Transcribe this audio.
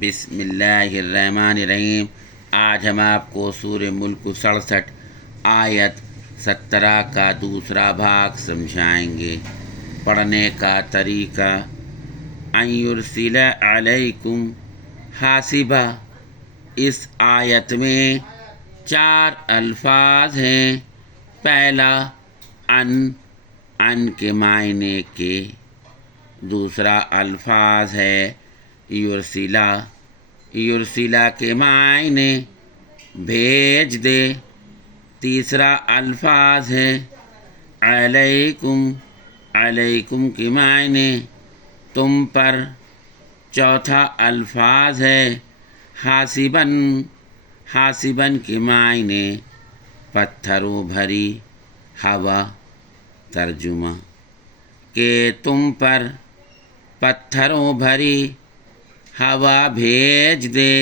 बिस्मिल्लाहिर्रहमानिर्रहीम। आज हम आपको सूरह मुल्क 67 आयत 17 का दूसरा भाग समझाएंगे। पढ़ने का तरीका, अयुरसिला अलैकुम हासिबा। इस आयत में 4 अल्फाज हैं। पहला अन के मायने के। दूसरा अल्फाज है युरसिला के मायने भेज दे। तीसरा अल्फाज है अलैकुम के मायने तुम पर। चौथा अल्फाज है हासिबन के मायने पत्थरों भरी हवा। तर्जुमा कि तुम पर पत्थरों भरी हवा भेज दे।